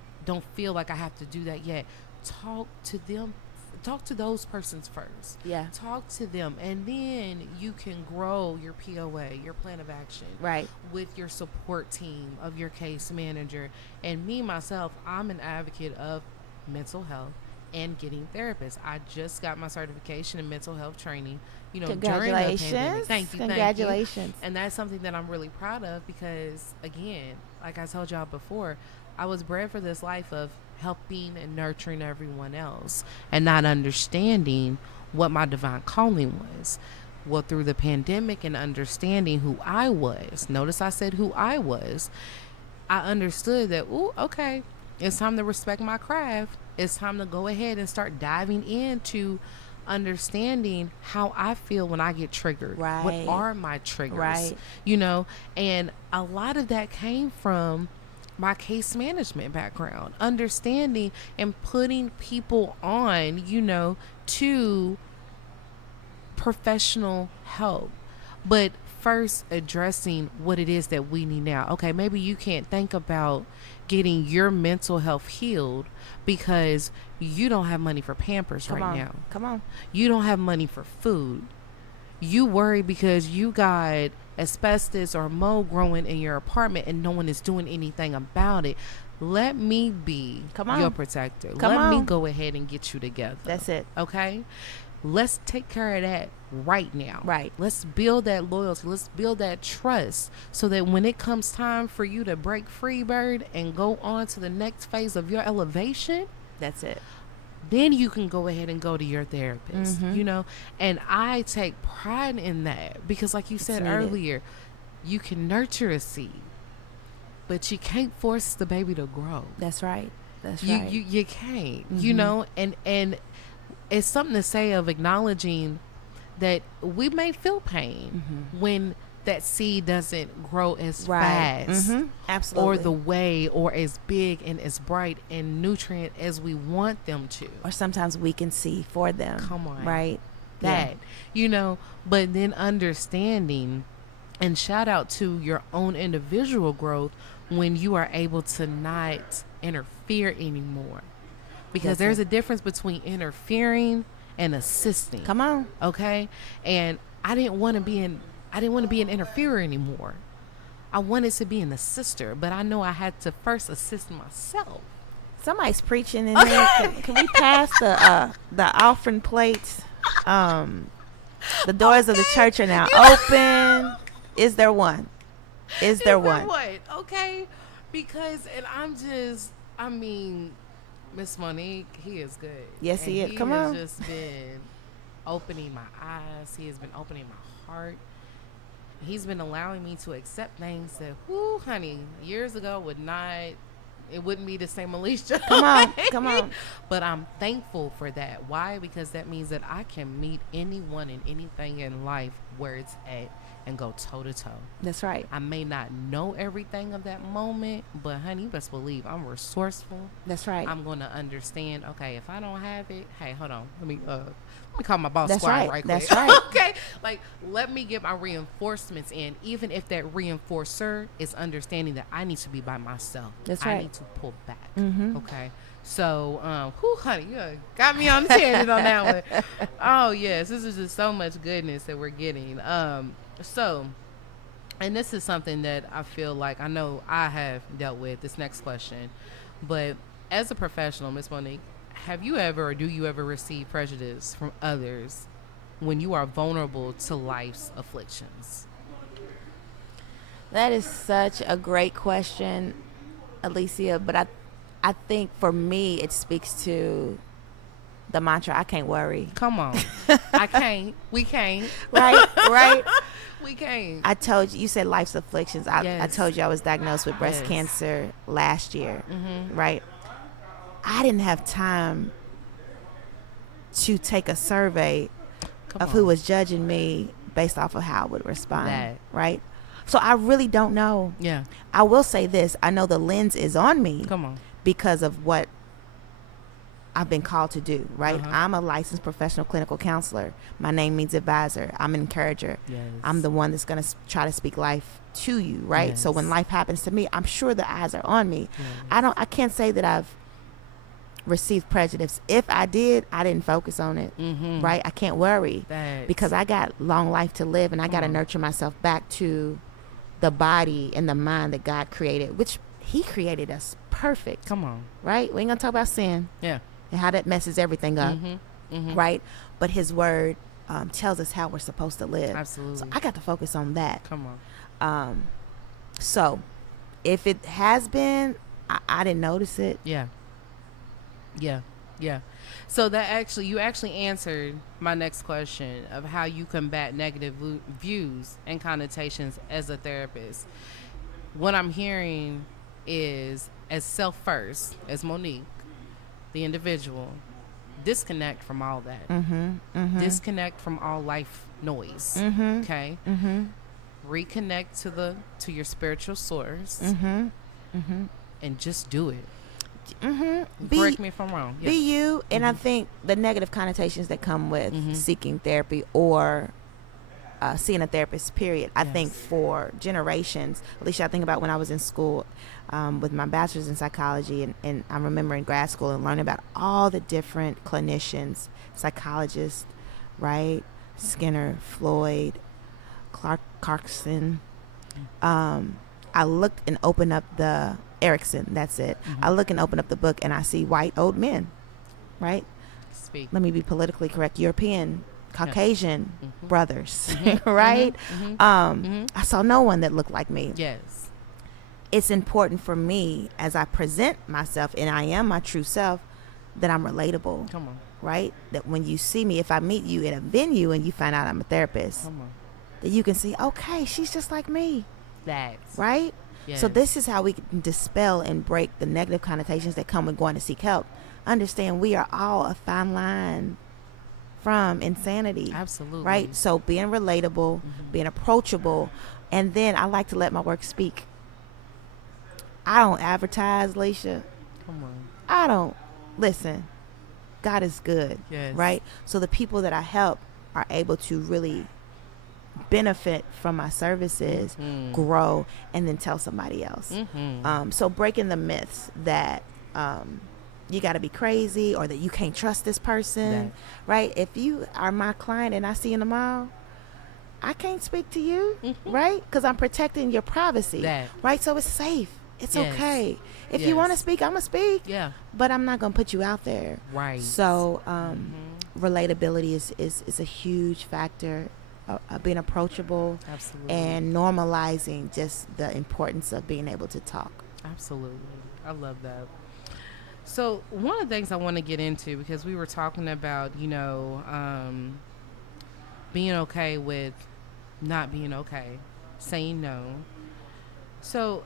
feel like I have to do that yet, talk to them. Talk to those persons first. Yeah. Talk to them, and then you can grow your POA, your plan of action, right, with your support team of your case manager. And me myself, I'm an advocate of mental health and getting therapists. I just got my certification in mental health training, you know, during the pandemic. Thank you. Congratulations. And that's something that I'm really proud of because, again, like I told y'all before, I was bred for this life of helping and nurturing everyone else and not understanding what my divine calling was. Well, through the pandemic and understanding who I was, notice I said who I was, I understood that, okay, it's time to respect my craft. It's time to go ahead and start diving into understanding how I feel when I get triggered. Right. What are my triggers? Right. You know, and a lot of that came from my case management background, understanding and putting people on, you know, to professional help, but first addressing what it is that we need now. Okay, maybe you can't think about getting your mental health healed because you don't have money for Pampers now. Come on. You don't have money for food. You worry because you got asbestos or mold growing in your apartment and no one is doing anything about it. Let me be your protector. Let me go ahead and get you together. That's it. Okay? Let's take care of that right now. Right. Let's build that loyalty. Let's build that trust so that when it comes time for you to break free, bird, and go on to the next phase of your elevation, that's it. Then you can go ahead and go to your therapist, you know? And I take pride in that because like you said earlier, you can nurture a seed, but you can't force the baby to grow. That's right. You can't, you know? And it's something to say of acknowledging that we may feel pain when that seed doesn't grow as fast absolutely, or the way or as big and as bright and nutrient as we want them to, or sometimes we can see for them. Come on, right? That you know, but then understanding, and shout out to your own individual growth when you are able to not interfere anymore, because there's a difference between interfering and assisting. Come on. Okay. And I didn't want to be an interferer anymore. I wanted to be an assister, but I know I had to first assist myself. Somebody's preaching in here. Can we pass the offering plates? The doors of the church are now open. Is there one? Is there one? Okay. Because, and I mean, Miss Monique, he is good. Yes, he is. Come on. He has just been opening my eyes. He has been opening my heart. He's been allowing me to accept things that, whoo, honey, years ago it wouldn't be the same Alyssia. Come on. But I'm thankful for that. Why? Because that means that I can meet anyone and anything in life where it's at and go toe to toe. That's right. I may not know everything of that moment, but honey, you best believe I'm resourceful. That's right. I'm going to understand, okay, if I don't have it, hey, hold on. Let me call my boss That's squad right. right quick. That's right. Okay? Like, let me get my reinforcements in, even if that reinforcer is understanding that I need to be by myself. That's I right. need to pull back. Mm-hmm. Okay? So, honey, you got me on the tangent on that one. Oh, yes. This is just so much goodness that we're getting. So, and this is something that I feel like I know I have dealt with, this next question. But as a professional, Miss Monique, have you ever or do you ever receive prejudice from others when you are vulnerable to life's afflictions? That is such a great question, Alyssia. But I think for me, it speaks to the mantra, I can't worry. Come on. I can't. We can't. Right? We can't. I told you said life's afflictions. Yes. I told you I was diagnosed with breast Yes. cancer last year, Mm-hmm. right? I didn't have time to take a survey of who was judging me based off of how I would respond, right? So I really don't know. Yeah. I will say this. I know the lens is on me Come on. because of what I've been called to do, right? Uh-huh. I'm a licensed professional clinical counselor. My name means advisor. I'm an encourager. Yes. I'm the one that's going to try to speak life to you, right? Yes. So when life happens to me, I'm sure the eyes are on me. Yes. I can't say that I've received prejudice. If I did, I didn't focus on it, Mm-hmm. right? I can't worry because I got long life to live, and I got to nurture myself back to the body and the mind that God created, which he created us perfect. Come on. Right? We ain't going to talk about sin. Yeah. And how that messes everything up, Mm-hmm. Mm-hmm. right? But his word tells us how we're supposed to live. Absolutely. So I got to focus on that. Come on. So if it has been, I didn't notice it. Yeah. So you actually answered my next question of how you combat negative views and connotations as a therapist. What I'm hearing is, as self first, as Monique, the individual, disconnect from all that. Disconnect from all life noise. Okay. Reconnect to your spiritual source. And just do it. Correct me if I'm wrong. Be you. And I think the negative connotations that come with seeking therapy or seeing a therapist, period. I think for generations, Alyssia, I think about when I was in school with my bachelor's in psychology, and I remember in grad school and learning about all the different clinicians, psychologists, right? Skinner, Floyd, Clarkson. I looked and opened up the Erickson, that's it. I look and open up the book and I see white old men, right? Speak. Let me be politically correct. European, Caucasian brothers, right? I saw no one that looked like me. Yes. It's important for me as I present myself, and I am my true self, that I'm relatable. Come on. Right? That when you see me, if I meet you at a venue and you find out I'm a therapist, Come on. that you can see, okay, she's just like me. That's Right? Yes. So this is how we can dispel and break the negative connotations that come with going to seek help. Understand we are all a fine line from insanity. Absolutely. Right? So being relatable, being approachable, and then I like to let my work speak. I don't advertise, Alyssia. Come on. I don't. Listen, God is good. Yes. Right? So the people that I help are able to really benefit from my services, grow, and then tell somebody else. So breaking the myths that you got to be crazy or that you can't trust this person, right? If you are my client and I see you in the mall, I can't speak to you, right? Because I'm protecting your privacy, right? So it's safe. It's okay. If you want to speak, I'm going to speak. Yeah. But I'm not going to put you out there. Right. So relatability is a huge factor. Being approachable. Absolutely. And normalizing just the importance of being able to talk. Absolutely. I love that. So one of the things I want to get into, because we were talking about, being okay with not being okay, saying no. So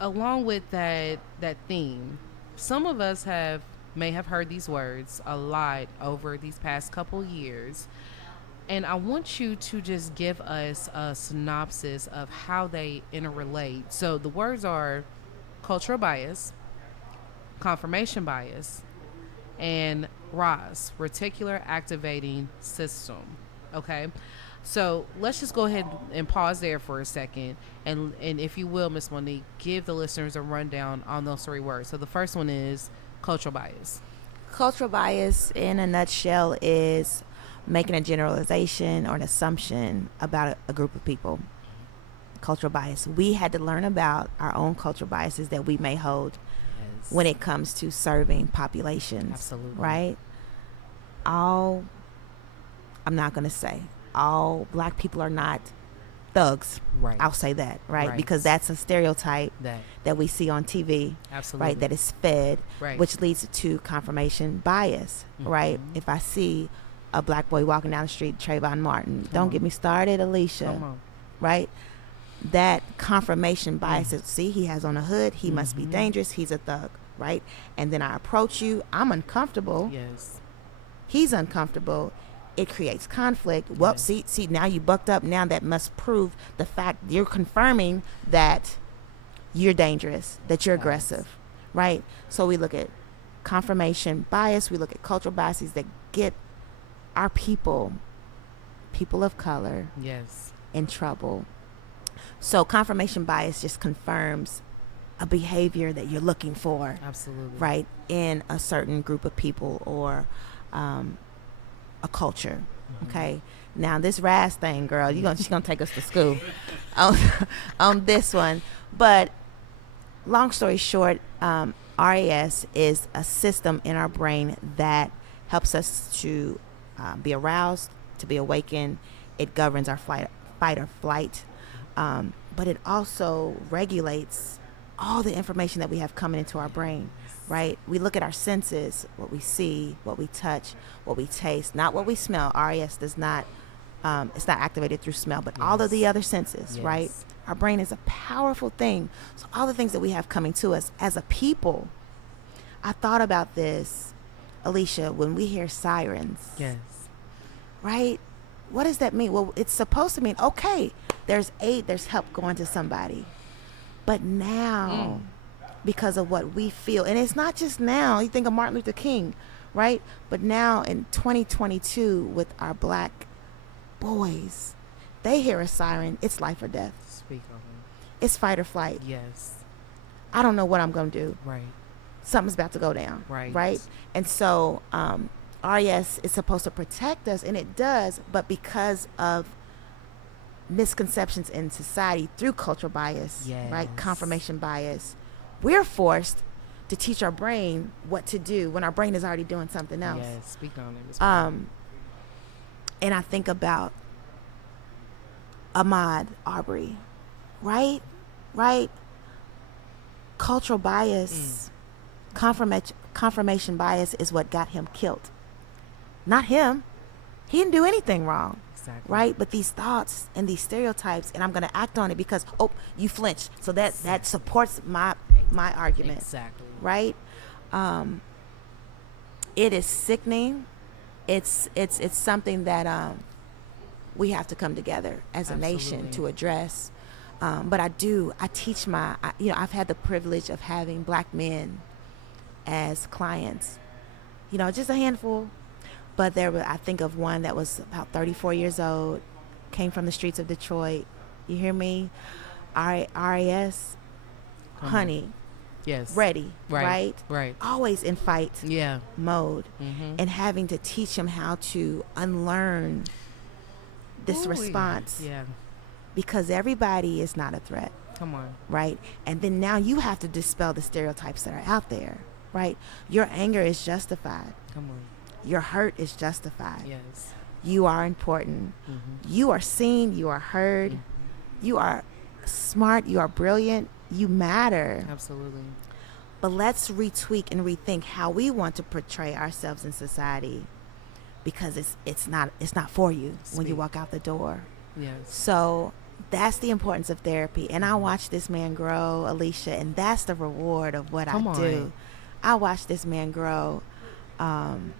along with that theme, some of us may have heard these words a lot over these past couple years. And I want you to just give us a synopsis of how they interrelate. So the words are cultural bias, confirmation bias, and RAS, reticular activating system. Okay? So let's just go ahead and pause there for a second. And if you will, Miss Monique, give the listeners a rundown on those three words. So the first one is cultural bias. Cultural bias, in a nutshell, is making a generalization or an assumption about a group of people. Cultural bias. We had to learn about our own cultural biases that we may hold when it comes to serving populations. Absolutely. Right? I'm not going to say all black people are not thugs. Right. I'll say that, right? Because that's a stereotype that we see on TV. Absolutely. Right? That is fed, right, which leads to confirmation bias, right? If I see a black boy walking down the street, Trayvon Martin, don't get me started, Alyssia, right? That confirmation bias is, see, he has on a hood, he must be dangerous, he's a thug, right? And then I approach you, I'm uncomfortable. Yes. He's uncomfortable. It creates conflict. Well, see, now you bucked up. Now that must prove the fact you're confirming that you're dangerous, that you're aggressive, right? So we look at confirmation bias. We look at cultural biases that get our people of color, in trouble. So confirmation bias just confirms a behavior that you're looking for. Absolutely. Right? In a certain group of people or a culture. Okay. Now this RAS thing, girl, she's gonna take us to school on this one. But long story short, RAS is a system in our brain that helps us to be aroused, to be awakened. It governs our fight or flight, but it also regulates all the information that we have coming into our brain, right? We look at our senses, what we see, what we touch, what we taste, not what we smell. RAS does not, it's not activated through smell, but all of the other senses, right? Our brain is a powerful thing. So all the things that we have coming to us as a people, I thought about this, Alyssia, when we hear sirens. Yes. Right? What does that mean? Well, it's supposed to mean, okay, there's aid, there's help going to somebody. But now, because of what we feel, and it's not just now, you think of Martin Luther King, right? But now in 2022 with our black boys, they hear a siren, it's life or death. Speak on it. It's fight or flight. Yes. I don't know what I'm going to do. Right. Something's about to go down. Right. Right? And so RAS is supposed to protect us, and it does, but because of misconceptions in society through cultural bias, right? Confirmation bias, we're forced to teach our brain what to do when our brain is already doing something else. Yes, speak on it. And I think about Ahmaud Arbery, right? Cultural bias, confirmation bias is what got him killed. Not him. He didn't do anything wrong. Exactly. Right? But these thoughts and these stereotypes, and I'm going to act on it because, you flinched. So that supports my argument. Exactly. Right? It is sickening. It's something that we have to come together as a nation to address. But I teach I've had the privilege of having black men as clients. Just a handful. But I think of one that was about 34 years old, came from the streets of Detroit. You hear me? RAS, honey. Yes. Ready. Right? Right. Always in fight mode. Mm-hmm. And having to teach him how to unlearn this response. Yeah. Because everybody is not a threat. Come on. Right? And then now you have to dispel the stereotypes that are out there. Right? Your anger is justified. Come on. your hurt is justified. Yes. You are important. You are seen. You are heard. You are smart. You are brilliant. You matter. Absolutely. But let's retweak and rethink how we want to portray ourselves in society, because it's not for you when you walk out the door. Yes. So that's the importance of therapy. And I watched this man grow, Alyssia, and that's the reward of what I do. I watched this man grow, and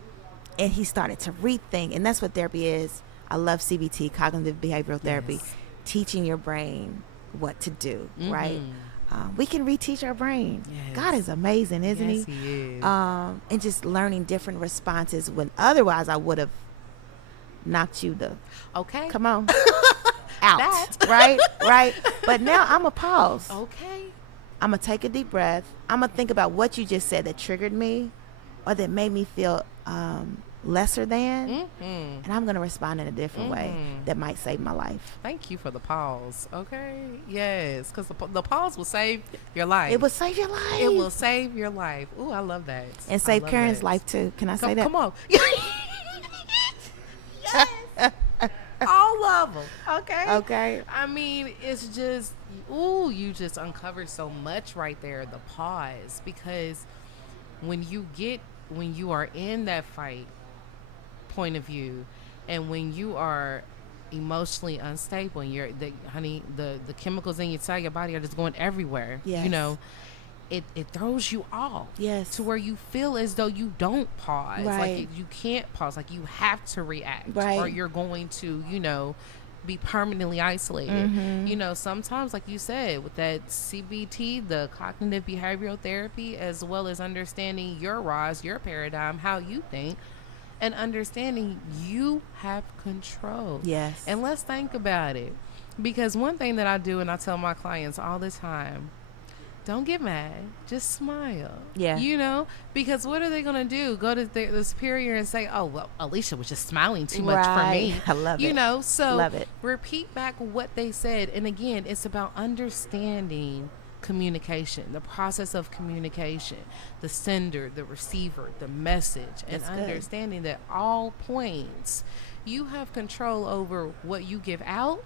he started to rethink, and that's what therapy is. I love CBT, cognitive behavioral therapy, teaching your brain what to do, right? We can reteach our brain. Yes. God is amazing, isn't he? Yes, he is. And just learning different responses when otherwise I would have knocked you the come on out, right. But now I'm a pause. Okay. I'm gonna take a deep breath. I'm gonna think about what you just said that triggered me, or that made me feel lesser than, and I'm gonna respond in a different way that might save my life. Thank you for the pause. Okay. Yes, because the pause will save your life. It will save your life. It will save your life. Ooh, I love that. And save Karen's life too. Can I say that? Come on. Yes. All of them. Okay. I mean, it's just, you just uncovered so much right there. The pause, because when you are in that fight point of view, and when you are emotionally unstable, and the chemicals inside your body are just going everywhere. Yes. You know, it throws you off. Yes. To where you feel as though you don't pause. Right. Like you can't pause. Like you have to react. Right. Or you're going to, be permanently isolated. Sometimes, like you said, with that CBT, the cognitive behavioral therapy, as well as understanding your rise, your paradigm, how you think, and understanding you have control. Yes. And let's think about it. Because one thing that I do, and I tell my clients all the time, don't get mad. Just smile. Yeah. Because what are they going to do? Go to the superior and say, oh, well, Alyssia was just smiling too much for me. I love it. So love it. Repeat back what they said. And again, it's about understanding communication, the process of communication, the sender, the receiver, the message, and understanding that all points you have control over what you give out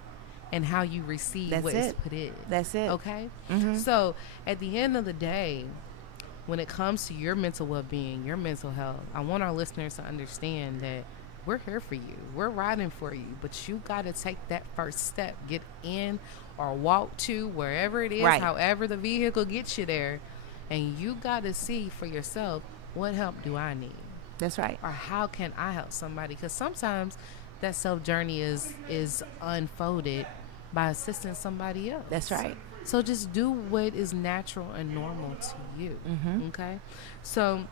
and how you receive what is put in. That's it. Okay? So at the end of the day, when it comes to your mental well-being, your mental health, I want our listeners to understand that we're here for you. We're riding for you. But you got to take that first step. Get in or walk to wherever it is, however the vehicle gets you there. And you got to see for yourself, what help do I need? That's right. Or how can I help somebody? Because sometimes that self-journey is unfolded by assisting somebody else. That's right. So just do what is natural and normal to you. Okay? So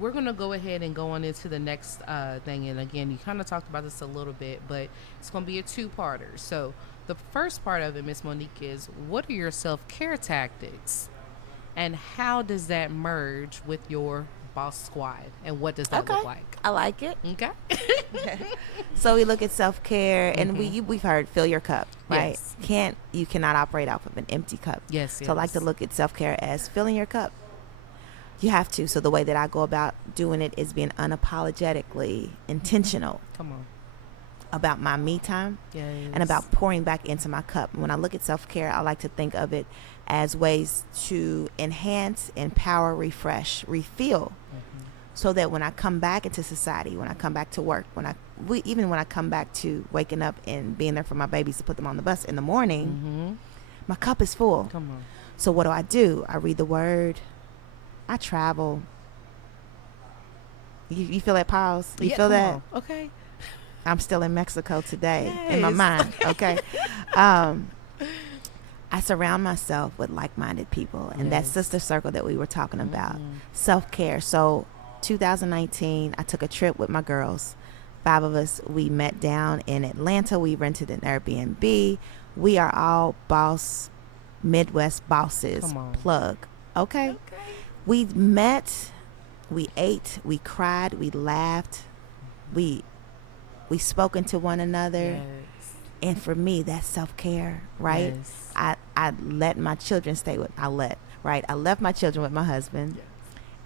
we're going to go ahead and go on into the next thing. And again, you kind of talked about this a little bit, but it's going to be a two-parter. So the first part of it, Miss Monique, is what are your self-care tactics? And how does that merge with your boss squad? And what does that look like? I like it. Okay. So we look at self-care, and we've heard fill your cup, right? Yes. You cannot operate off of an empty cup. Yes. So I like to look at self-care as filling your cup. You have to. So the way that I go about doing it is being unapologetically intentional. Come on. About my me time. Yes. And about pouring back into my cup. When I look at self-care, I like to think of it as ways to enhance, empower, refresh, refill. So that when I come back into society, when I come back to work, even when I come back to waking up and being there for my babies to put them on the bus in the morning, my cup is full. Come on. So what do? I read the word. I travel. You feel that pause? You feel that? On. Okay. I'm still in Mexico today in my mind. Okay. I surround myself with like-minded people, and that sister circle that we were talking about. Self-care. So 2019, I took a trip with my girls. 5 of us, we met down in Atlanta. We rented an Airbnb. We are all Midwest bosses. Plug. Okay. We met, we ate, we cried, we laughed, we spoke into one another. And for me, that's self-care, right? I let my children I left my children with my husband.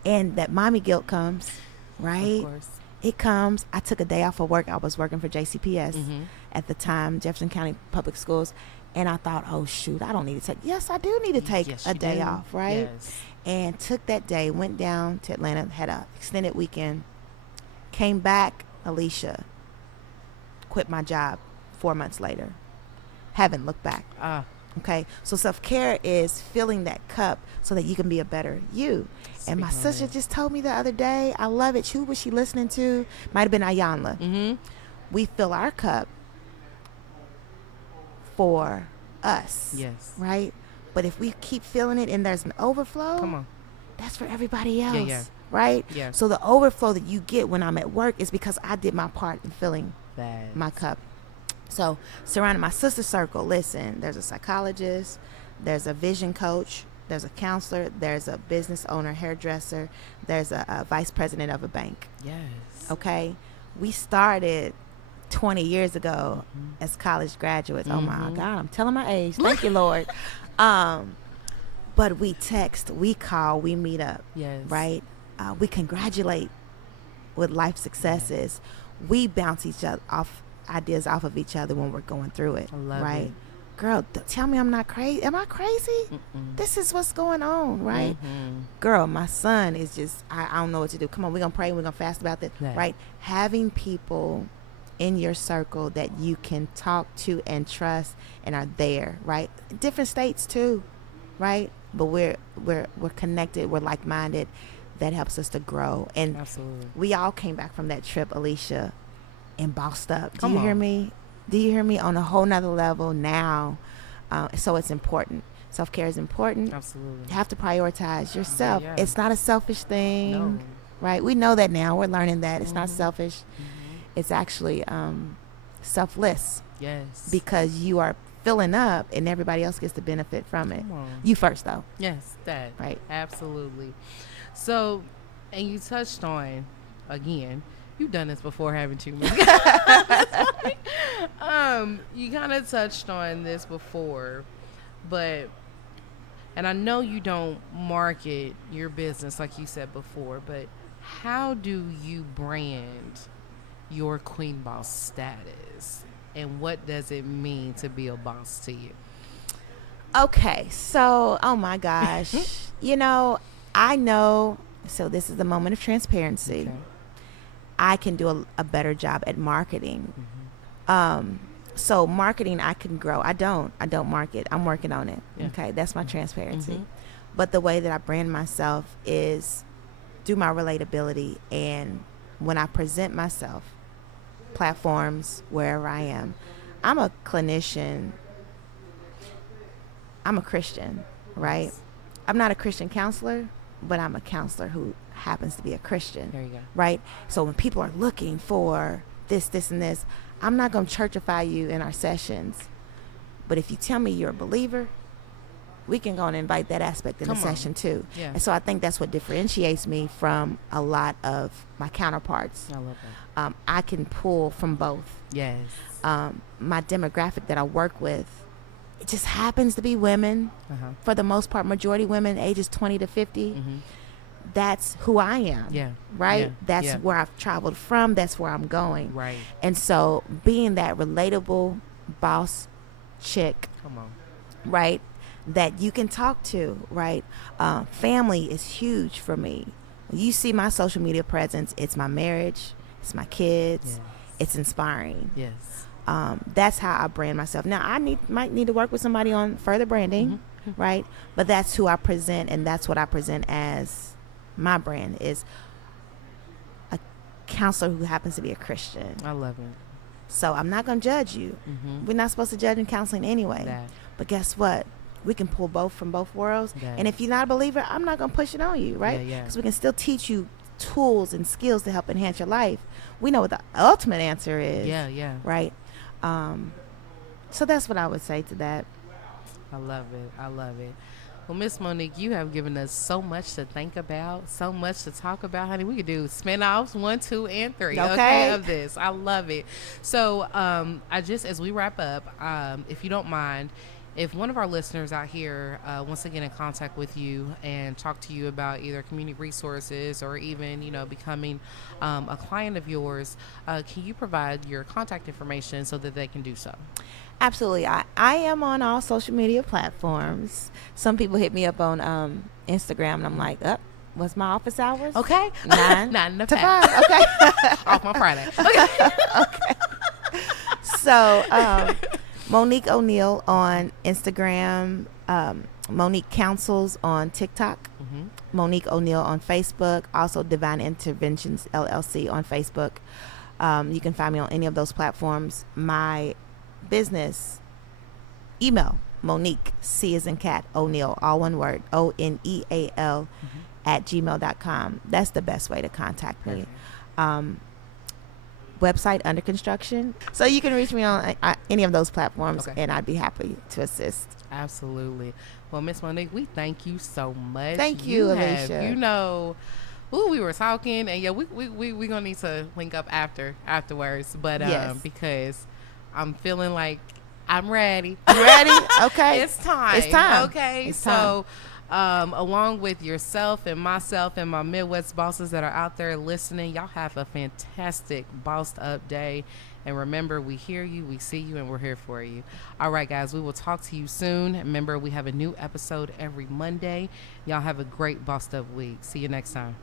And that mommy guilt comes. right? Of course. It comes. I took a day off of work. I was working for JCPS Mm-hmm. at the time, Jefferson County Public Schools. And I thought, oh, shoot, I don't need to take. Yes, I do need to take Yes, a you day do. off, right? Yes. And took that day, went down to Atlanta, had a extended weekend, came back, Alyssia, quit my job 4 months later. Haven't looked back. Okay, so self-care is filling that cup so that you can be a better you. And my sister just told me the other day, I love it. Who was she listening to? Might have been Ayanla. Mm-hmm. We fill our cup for us. Yes. Right? But if we keep filling it and there's an overflow, Come on. that's for everybody else. Yeah. Right? Yeah. So the overflow that you get when I'm at work is because I did my part in filling That. my cup. So surrounding my sister circle, listen, there's a psychologist, there's a vision coach, there's a counselor, there's a business owner, hairdresser, there's a vice president of a bank. Yes. Okay? We started 20 years ago as college graduates. Oh my God, I'm telling my age. Thank you, Lord. But we text, we call, we meet up. Yes. Right? We congratulate with life successes. We bounce each other off ideas off of each other when we're going through it. I love right? it. Girl, tell me I'm not crazy. Am I crazy? Mm-mm. This is what's going on, right? Mm-hmm. Girl, my son is just, I don't know what to do. Come on, we're going to pray. We're going to fast about this, Yeah. right? Having people in your circle that you can talk to and trust and are there, right? Different states too, right? But we're connected. We're like-minded. That helps us to grow. And Absolutely. we all came back from that trip, Alyssia, and bossed up. Come Do you hear on. me? Do you hear me? On a whole nother level now. So it's important. Self-care is important. Absolutely. You have to prioritize yourself. Yeah. It's not a selfish thing. No. Right? We know that now. We're learning that. It's not Mhm. selfish. Mm-hmm. It's actually selfless Yes. because you are filling up and everybody else gets to benefit from it. Come on. You first, though. Yes, that. Right. Absolutely. So, and you touched on, again, you've done this before, haven't you? Monique? You kind of touched on this before, but, and I know you don't market your business like you said before, but how do you brand your queen boss status? And what does it mean to be a boss to you? Okay, so, oh my gosh. I know, so this is the moment of transparency. Okay. I can do a better job at marketing. Mm-hmm. So marketing, I can grow. I don't market. I'm working on it. Yeah. Okay, that's my transparency. Mhm. But the way that I brand myself is through my relatability, and when I present myself, platforms, wherever I am, I'm a clinician. I'm a Christian, right? Yes. I'm not a Christian counselor, but I'm a counselor who happens to be a Christian. There you go. Right? So when people are looking for this, and this, I'm not going to churchify you in our sessions. But if you tell me you're a believer, we can go and invite that aspect in Come the on. session too. Yeah. And so I think that's what differentiates me from a lot of my counterparts. I love that. I can pull from both. Yes. My demographic that I work with, it just happens to be women. Uh-huh. For the most part, majority women ages 20 to 50. Mm-hmm. That's who I am. Yeah. Right? Yeah. That's Yeah. where I've traveled from. That's where I'm going. Right. And so being that relatable boss chick, Come on. right, that you can talk to, right? Family is huge for me. When you see my social media presence, it's my marriage, it's my kids, Yes. it's inspiring. Yes. That's how I brand myself. Now, I might need to work with somebody on further branding, right? But that's who I present, and that's what I present as my brand, is a counselor who happens to be a Christian. I love it. So I'm not going to judge you. Mm-hmm. We're not supposed to judge in counseling anyway. That. But guess what? We can pull both from both worlds. Yeah. And if you're not a believer, I'm not going to push it on you, right? Yeah. Because we can still teach you tools and skills to help enhance your life. We know what the ultimate answer is. Yeah. Right? So that's what I would say to that. I love it. Well, Miss Monique, you have given us so much to think about, so much to talk about, honey. We could do spin-offs 1, 2, and 3. Okay. Of this. I love it. So, I just, as we wrap up, if you don't mind, if one of our listeners out here wants to get in contact with you and talk to you about either community resources or even, becoming a client of yours, can you provide your contact information so that they can do so? Absolutely. I am on all social media platforms. Some people hit me up on Instagram, and I'm like, what's my office hours? Okay. 9 to 5. Okay. Off my Friday. Okay. Okay. So, Monique O'Neal on Instagram, Monique Counsels on TikTok, Monique O'Neal on Facebook, also Divine Interventions LLC on Facebook. You can find me on any of those platforms. My business email, Monique, C as in cat, O'Neal, all one word, ONEAL @gmail.com. That's the best way to contact me. Website under construction, so you can reach me on any of those platforms, and I'd be happy to assist. Absolutely. Well, Miss Monique, we thank you so much. Thank you, Alyssia. We were talking, and we gonna need to link up afterwards, but yes. Because I'm feeling like I'm ready. You ready? Okay. It's time. Okay. It's time. Along with yourself and myself and my Midwest bosses that are out there listening, y'all have a fantastic bossed up day. And remember, we hear you, we see you, and we're here for you. All right, guys, we will talk to you soon. Remember, we have a new episode every Monday. Y'all have a great bossed up week. See you next time.